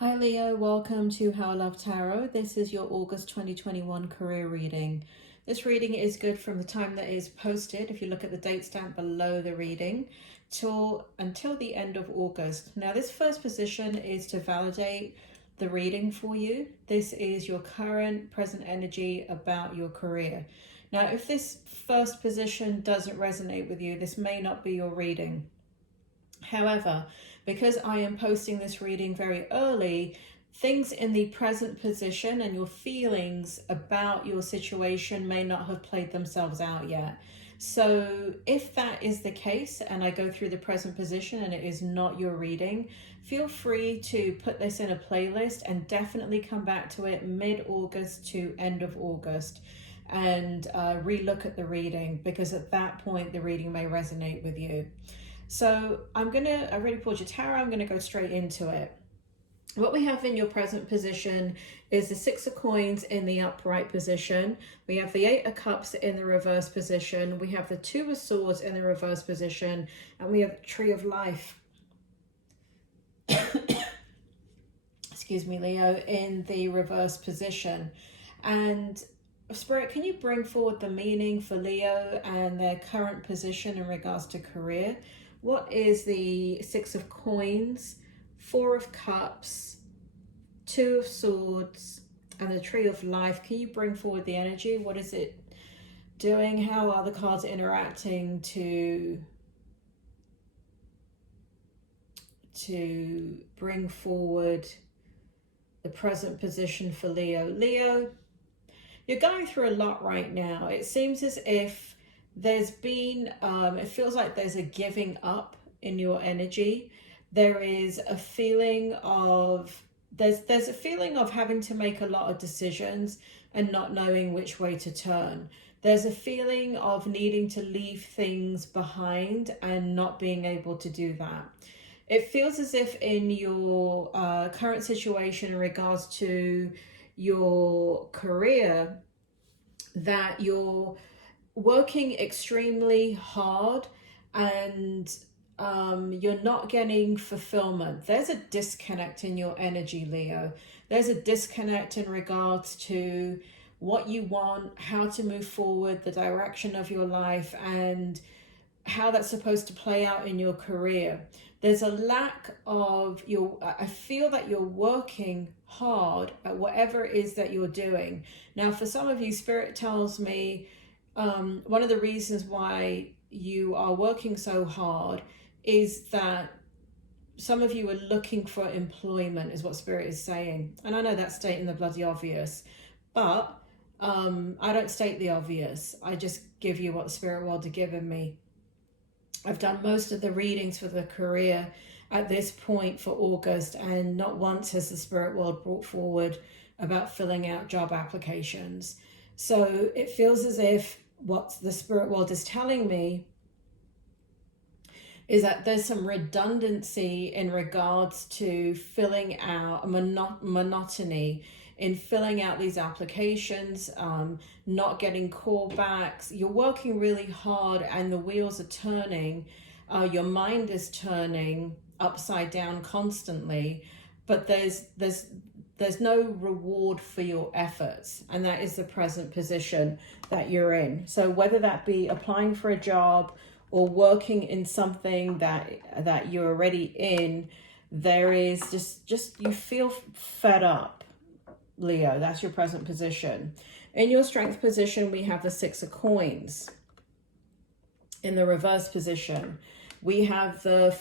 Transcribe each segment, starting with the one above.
Hi Leo, welcome to How I Love Tarot. This is your August 2021 career reading. This reading is good from the time that it is posted, if you look at the date stamp below the reading, until the end of August. Now this first position is to validate the reading for you. This is your current present energy about your career. Now if this first position doesn't resonate with you, this may not be your reading. However, because I am posting this reading very early, things in the present position and your feelings about your situation may not have played themselves out yet. So if that is the case and I go through the present position and it is not your reading, feel free to put this in a playlist and definitely come back to it mid-August to end of August and re-look at the reading, because at that point the reading may resonate with you. So I already pulled your tarot, I'm gonna go straight into it. What we have in your present position is the Six of Coins in the upright position. We have the Eight of Cups in the reverse position. We have the Two of Swords in the reverse position. And we have the Tree of Life, excuse me, Leo, in the reverse position. And Spirit, can you bring forward the meaning for Leo and their current position in regards to career? What is the Six of Coins, Four of Cups, Two of Swords, and the Tree of Life? Can you bring forward the energy? What is it doing? How are the cards interacting to bring forward the present position for Leo? Leo, you're going through a lot right now. It seems as if there's been, it feels like there's a giving up in your energy. There is a feeling of, there's a feeling of having to make a lot of decisions and not knowing which way to turn. There's a feeling of needing to leave things behind and not being able to do that. It feels as if in your current situation in regards to your career, that you're working extremely hard and you're not getting fulfillment. There's a disconnect in your energy, Leo. There's a disconnect in regards to what you want, how to move forward, the direction of your life, and how that's supposed to play out in your career. There's a lack of I feel that you're working hard at whatever it is that you're doing. Now, for some of you, Spirit tells me one of the reasons why you are working so hard is that some of you are looking for employment, is what Spirit is saying. And I know that's stating the bloody obvious, but I don't state the obvious. I just give you what the Spirit world have given me. I've done most of the readings for the career at this point for August, and not once has the Spirit world brought forward about filling out job applications. So it feels as if what the Spirit world is telling me is that there's some redundancy in regards to filling out monotony in filling out these applications, not getting callbacks. You're working really hard and the wheels are turning. Your mind is turning upside down constantly, but there's no reward for your efforts, and that is the present position that you're in. So whether that be applying for a job or working in something that you're already in, there is just you feel fed up, Leo. That's your present position. In your strength position, we have the Six of Coins. In the reverse position, we have the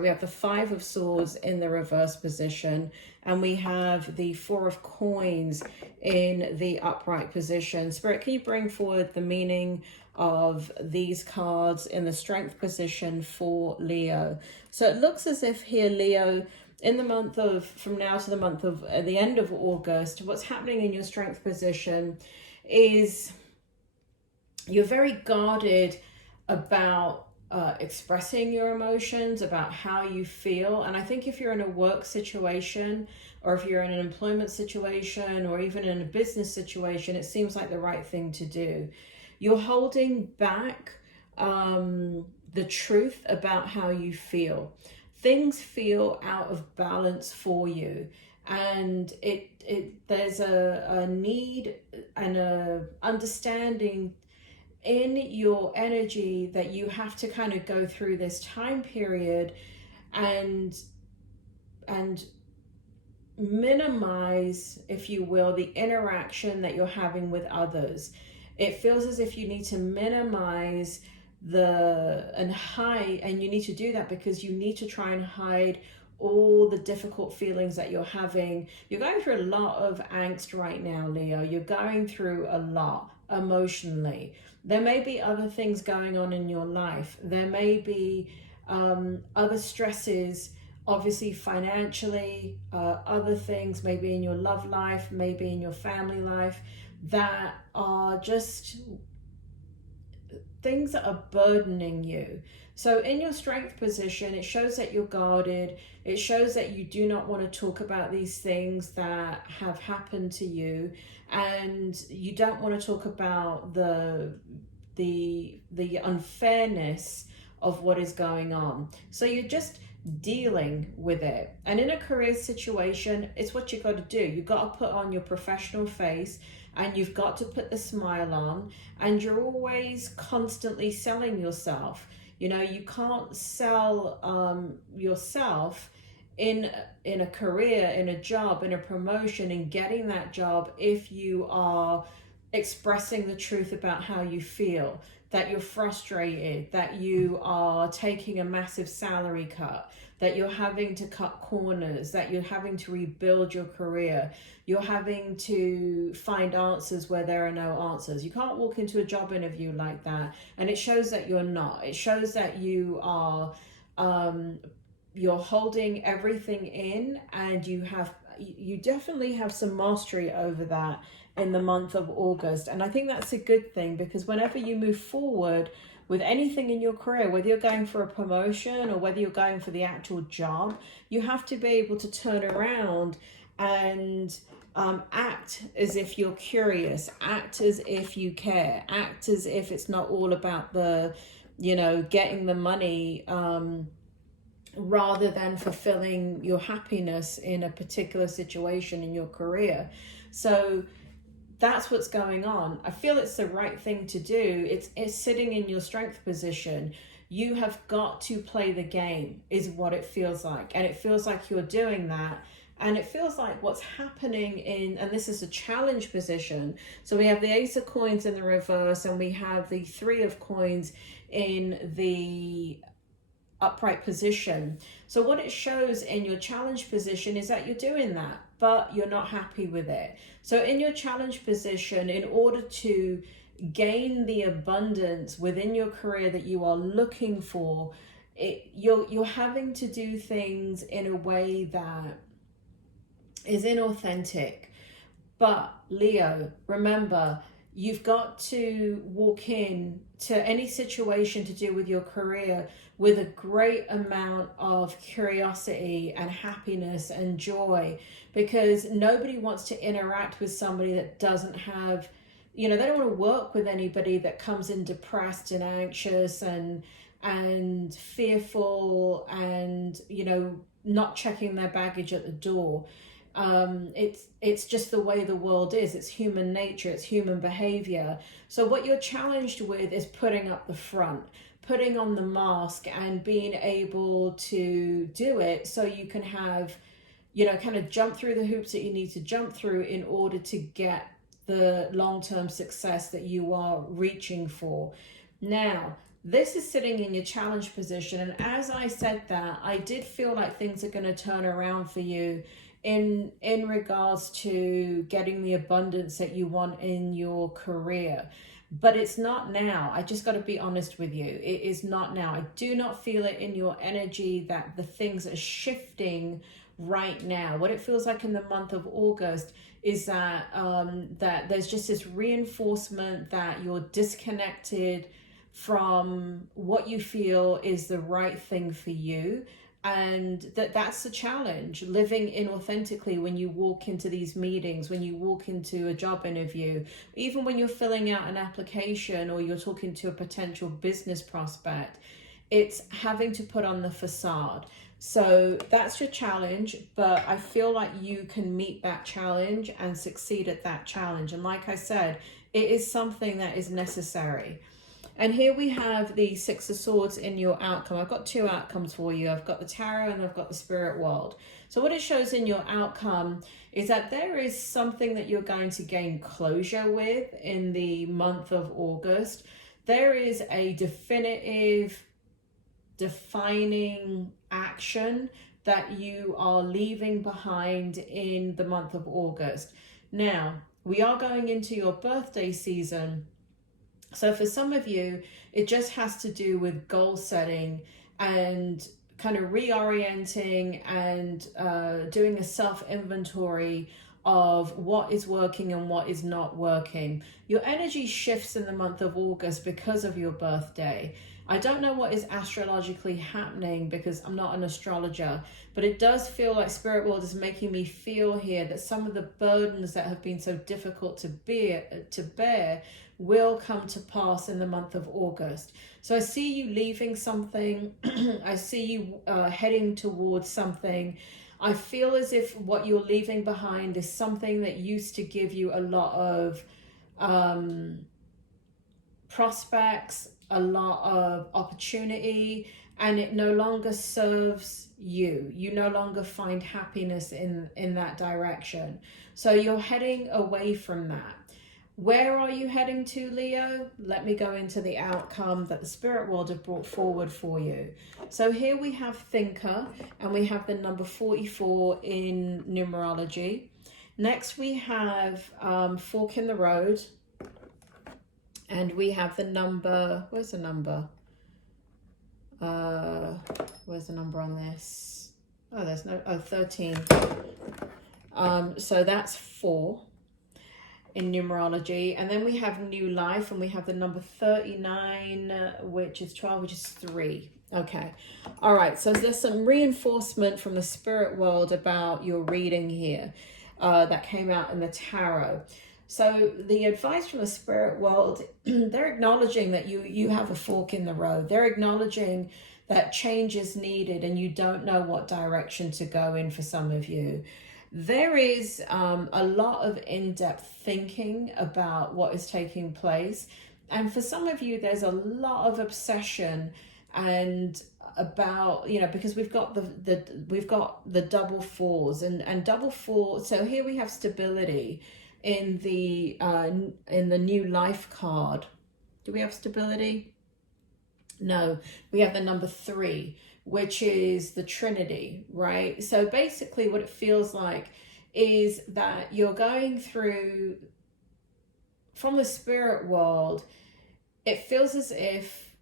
we have the Five of Swords in the reverse position, and we have the Four of Coins in the upright position. Spirit, can you bring forward the meaning of these cards in the strength position for Leo? So it looks as if here, Leo, in the month of, from now to the month of the end of August, what's happening in your strength position is you're very guarded about expressing your emotions, about how you feel. And I think if you're in a work situation, or if you're in an employment situation, or even in a business situation, it seems like the right thing to do. You're holding back the truth about how you feel. things feel out of balance for you, and there's a need and a understanding in your energy that you have to kind of go through this time period and minimize, if you will, the interaction that you're having with others. It feels as if you need to minimize and hide, and you need to do that because you need to try and hide all the difficult feelings that you're having. You're going through a lot of angst right now, Leo. You're going through a lot emotionally. There may be other things going on in your life. There may be other stresses, obviously financially, other things maybe in your love life, maybe in your family life, that are just things that are burdening you. So in your strength position, it shows that you're guarded. It shows that you do not want to talk about these things that have happened to you, and you don't want to talk about the unfairness of what is going on. So you're just dealing with it. And in a career situation, it's what you got to do. You got to put on your professional face, and you've got to put the smile on, and you're always constantly selling yourself. You know, you can't sell yourself in a career, in a job, in a promotion, in getting that job if you are expressing the truth about how you feel, that you're frustrated, that you are taking a massive salary cut, that you're having to cut corners, that you're having to rebuild your career, you're having to find answers where there are no answers. You can't walk into a job interview like that, and it shows that you're not. It shows that you are you're holding everything in, and you definitely have some mastery over that in the month of August. And I think that's a good thing, because whenever you move forward with anything in your career, whether you're going for a promotion or whether you're going for the actual job, you have to be able to turn around and act as if you're curious, act as if you care, act as if it's not all about the, getting the money, rather than fulfilling your happiness in a particular situation in your career. So that's what's going on. I feel it's the right thing to do. It's sitting in your strength position. You have got to play the game, is what it feels like. And it feels like you're doing that. And it feels like what's happening and this is a challenge position. So we have the Ace of Coins in the reverse, and we have the Three of Coins in the upright position. So what it shows in your challenge position is that you're doing that, but you're not happy with it. So in your challenge position, in order to gain the abundance within your career that you are looking for, you're having to do things in a way that is inauthentic. But Leo, remember, you've got to walk in to any situation to do with your career with a great amount of curiosity and happiness and joy, because nobody wants to interact with somebody that doesn't have, they don't want to work with anybody that comes in depressed and anxious and fearful and, not checking their baggage at the door. It's just the way the world is. It's human nature, it's human behavior. So what you're challenged with is putting up the front, putting on the mask, and being able to do it so you can have, kind of jump through the hoops that you need to jump through in order to get the long-term success that you are reaching for. Now, this is sitting in your challenge position, and as I said that, I did feel like things are going to turn around for you in regards to getting the abundance that you want in your career. But it's not now. I just got to be honest with you. It is not now. I do not feel it in your energy that the things are shifting right now. What it feels like in the month of August is that that there's just this reinforcement that you're disconnected from what you feel is the right thing for you. And that's the challenge, living inauthentically when you walk into these meetings, when you walk into a job interview, even when you're filling out an application or you're talking to a potential business prospect. It's having to put on the facade. So that's your challenge, but I feel like you can meet that challenge and succeed at that challenge. And like I said, it is something that is necessary. And here we have the Six of Swords in your outcome. I've got two outcomes for you. I've got the tarot and I've got the spirit world. So what it shows in your outcome is that there is something that you're going to gain closure with in the month of August. There is a definitive, defining action that you are leaving behind in the month of August. Now, we are going into your birthday season. So for some of you, it just has to do with goal setting and kind of reorienting and doing a self-inventory of what is working and what is not working. Your energy shifts in the month of August because of your birthday. I don't know what is astrologically happening because I'm not an astrologer, but it does feel like Spirit World is making me feel here that some of the burdens that have been so difficult to bear will come to pass in the month of August. So I see you leaving something. I see you heading towards something. I feel as if what you're leaving behind is something that used to give you a lot of prospects, a lot of opportunity, and it no longer serves you. You no longer find happiness in that direction. So you're heading away from that. Where are you heading to, Leo? Let me go into the outcome that the spirit world have brought forward for you. So here we have thinker, and we have the number 44 in numerology. Next we have fork in the road. And we have the number, where's the number? Where's the number on this? Oh, there's no, 13. So that's 4 in numerology. And then we have new life, and we have the number 39, which is 12, which is 3. Okay. All right. So there's some reinforcement from the spirit world about your reading here that came out in the tarot. So the advice from the spirit world, they're acknowledging that you have a fork in the road. They're acknowledging that change is needed and you don't know what direction to go in for some of you. There is a lot of in-depth thinking about what is taking place. And for some of you, there's a lot of obsession and about, you know, because we've got the double fours and double four. So here we have stability in the new life card. Do we have stability? No, we have the number 3, which is the Trinity, right? So basically what it feels like is that you're going through, from the spirit world, it feels as if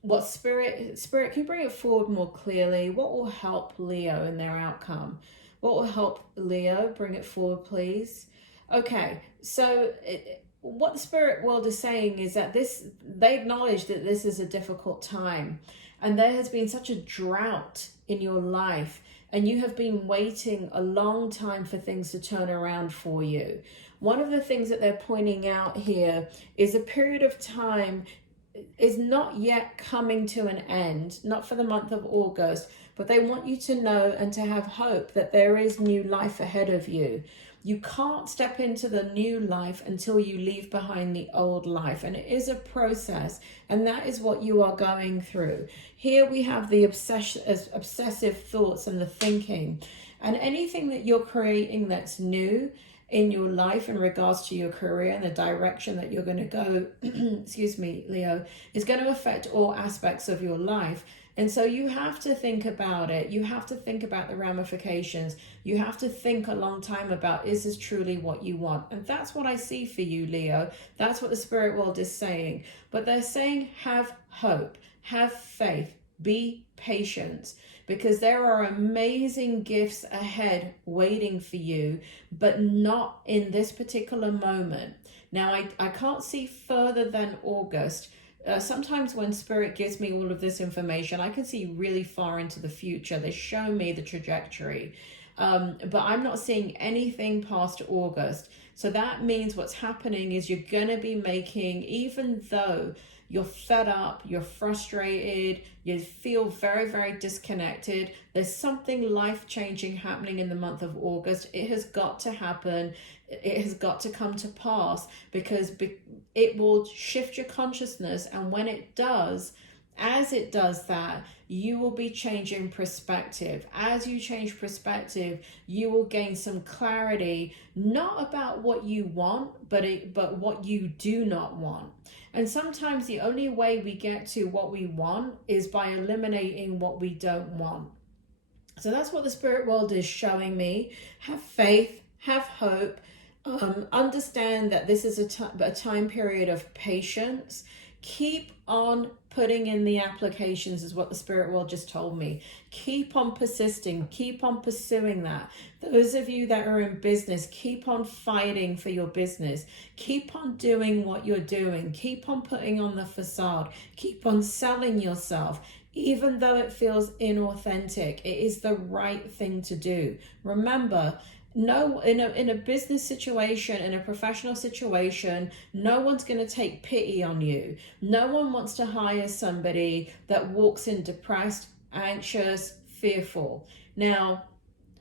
what spirit, can you bring it forward more clearly? What will help Leo in their outcome? What will help Leo? Bring it forward, please. Okay, so what the spirit world is saying is that they acknowledge that this is a difficult time, and there has been such a drought in your life, and you have been waiting a long time for things to turn around for you. One of the things that they're pointing out here is a period of time is not yet coming to an end, not for the month of August, but they want you to know and to have hope that there is new life ahead of you. You can't step into the new life until you leave behind the old life, and it is a process, and that is what you are going through. Here we have the obsessive thoughts and the thinking, and anything that you're creating that's new in your life in regards to your career and the direction that you're going to go, excuse me, Leo, is going to affect all aspects of your life. And so you have to think about it. You have to think about the ramifications. You have to think a long time about, is this truly what you want? And that's what I see for you, Leo. That's what the spirit world is saying. But they're saying, have hope, have faith, be patient, because there are amazing gifts ahead waiting for you, but not in this particular moment. Now, I can't see further than August. Sometimes when spirit gives me all of this information, I can see really far into the future. They show me the trajectory, but I'm not seeing anything past August. So that means what's happening is you're going to be making, even though You're fed up, you're frustrated, you feel very, very disconnected. There's something life-changing happening in the month of August. It has got to happen. It has got to come to pass, because it will shift your consciousness. And when it does, as it does that, you will be changing perspective. As you change perspective, you will gain some clarity, not about what you want, but what you do not want. And sometimes the only way we get to what we want is by eliminating what we don't want. So that's what the spirit world is showing me. Have faith, have hope, understand that this is a time period of patience. Keep on putting in the applications, is what the spirit world just told me. Keep on persisting, keep on pursuing that. Those of you that are in business, keep on fighting for your business. Keep on doing what you're doing. Keep on putting on the facade. Keep on selling yourself. Even though it feels inauthentic, it is the right thing to do. Remember, no, in a business situation, in a professional situation, no one's going to take pity on you. No one wants to hire somebody that walks in depressed, anxious, fearful. Now,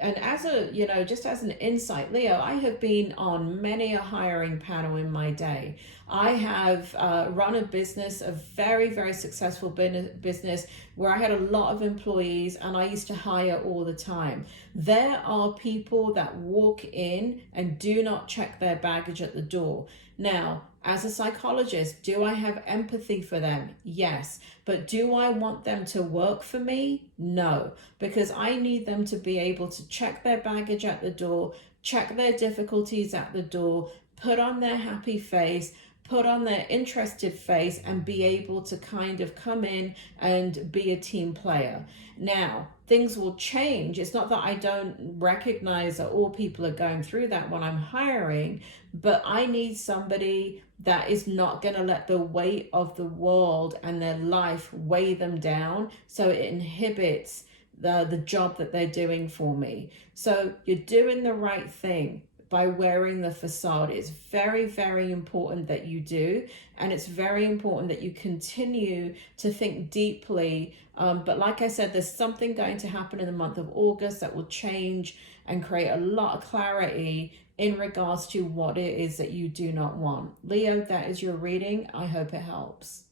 and as a, just as an insight, Leo, I have been on many a hiring panel in my day. I have run a business, a very, very successful business where I had a lot of employees, and I used to hire all the time. There are people that walk in and do not check their baggage at the door. Now, as a psychologist, do I have empathy for them? Yes. But do I want them to work for me? No. Because I need them to be able to check their baggage at the door, check their difficulties at the door, put on their happy face, put on their interested face, and be able to kind of come in and be a team player. Now, things will change. It's not that I don't recognize that all people are going through that when I'm hiring, but I need somebody that is not going to let the weight of the world and their life weigh them down, so it inhibits the job that they're doing for me. So you're doing the right thing by wearing the facade. It's very, very important that you do, and it's very important that you continue to think deeply. But like I said, there's something going to happen in the month of August that will change and create a lot of clarity in regards to what it is that you do not want. Leo, that is your reading. I hope it helps.